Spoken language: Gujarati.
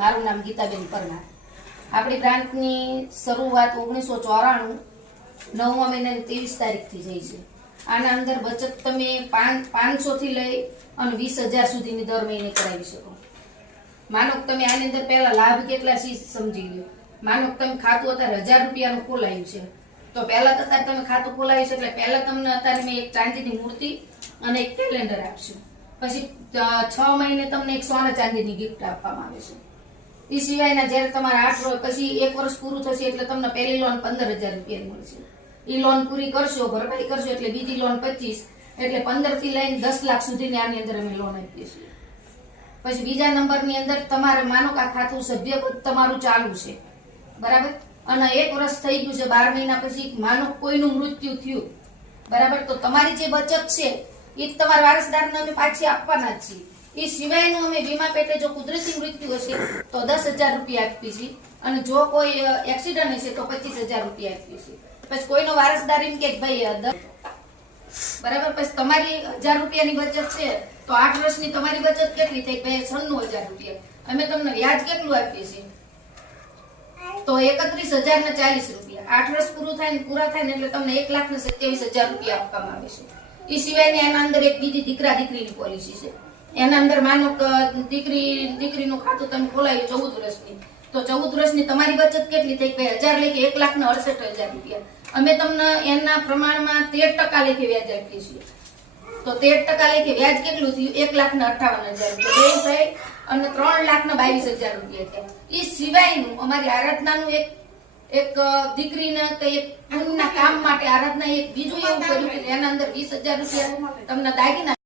મારું નામ ગીતાબેન પરમાર। આપણી બ્રાન્ચની શરૂઆત 1994 9મા મહિનાની 23 તારીખથી થઈ છે। આના અંદર બચત તમે 500 થી લઈ અને 20,000 સુધીની દર મહિને કરાવી શકો। માનો કે તમે આની અંદર પહેલા લાભ કેટલા છે સમજી લો। માનો કે તમે ખાતું અત્યારે 1000 રૂપિયાનું ખોલાયું છે, તો પહેલા તો અત્યારે તમે ખાતું ખોલાવ્યું છે એટલે પહેલા તમને અત્યારે મેં એક ચાંદીની મૂર્તિ અને એક કેલેન્ડર આપશું। પછી 6 મહિને તમને એક સોના ચાંદીની ગિફ્ટ આપવામાં આવે છે। એ સિવાયના જ્યારે તમારા 8 પછી 1 વર્ષ પૂરું થશે એટલે તમને પહેલી લોન 15,000 રૂપિયાની મળશે। એ લોન પૂરી કરશો, ભરપાઈ કરશો એટલે બીજી લોન 25, એટલે 15 થી લઈને 10 લાખ સુધીની આની અંદર અમે લોન આપીએ છીએ। પછી બીજા નંબરની અંદર તમારે માનો કે આ ખાતું સભ્યપદ તમારું ચાલુ છે, બરાબર, અને 1 વર્ષ થઈ ગયું છે, 12 મહિના પછી માનો કોઈનું મૃત્યુ થયું, બરાબર, તો તમારી જે બચત છે એ તમારા વારસદારને અમે પાછી આપવાના જ છીએ। એ સિવાયનું અમે વીમા પેટે જો કુદરતી મૃત્યુ હશે તો 10,000 રૂપિયા આપીએ છીએ, અને જો કોઈ એક્સિડન્ટ હશે તો 25,000 રૂપિયા આપીએ છીએ। પછી કોઈનો વારસદાર એમ કે ભાઈ બરાબર, પછી તમારી 1000 રૂપિયાની બચત છે તો 8 વર્ષની તમારી બચત કેટલી થઈ? ભાઈ 96,000 રૂપિયા। અમે તમને વ્યાજ કેટલું આપીએ છીએ? તો 31,040 રૂપિયા। 8 વર્ષ પૂરા થાય ને એટલે તમને 1,27,000 રૂપિયા આપવામાં આવે છે। એ સિવાયની એના અંદર એક બીજી દીકરા દીકરીની પોલિસી છે। એના અંદર માનો કે દીકરીનું ખાતું તમે ખોલાવ્યું 14 વર્ષની, તો 14 વર્ષની તમારી બચત કેટલી થઈ? 1000 લેખે 1,68,000 રૂપિયા। અમે તમને એના પ્રમાણમાં 13% લેખે વ્યાજ આપીએ છીએ। તો 13% લેખે વ્યાજ કેટલું થયું? 1,58,000 રૂપિયા થઈ અને 3,22,000 રૂપિયા થયા। એ સિવાયનું અમારી આરાધનાનું એક દીકરીને કે એક પૂનના કામ માટે આરાધના એક બીજું એવું કર્યું કે એના અંદર 20,000 રૂપિયા તમને દાગીના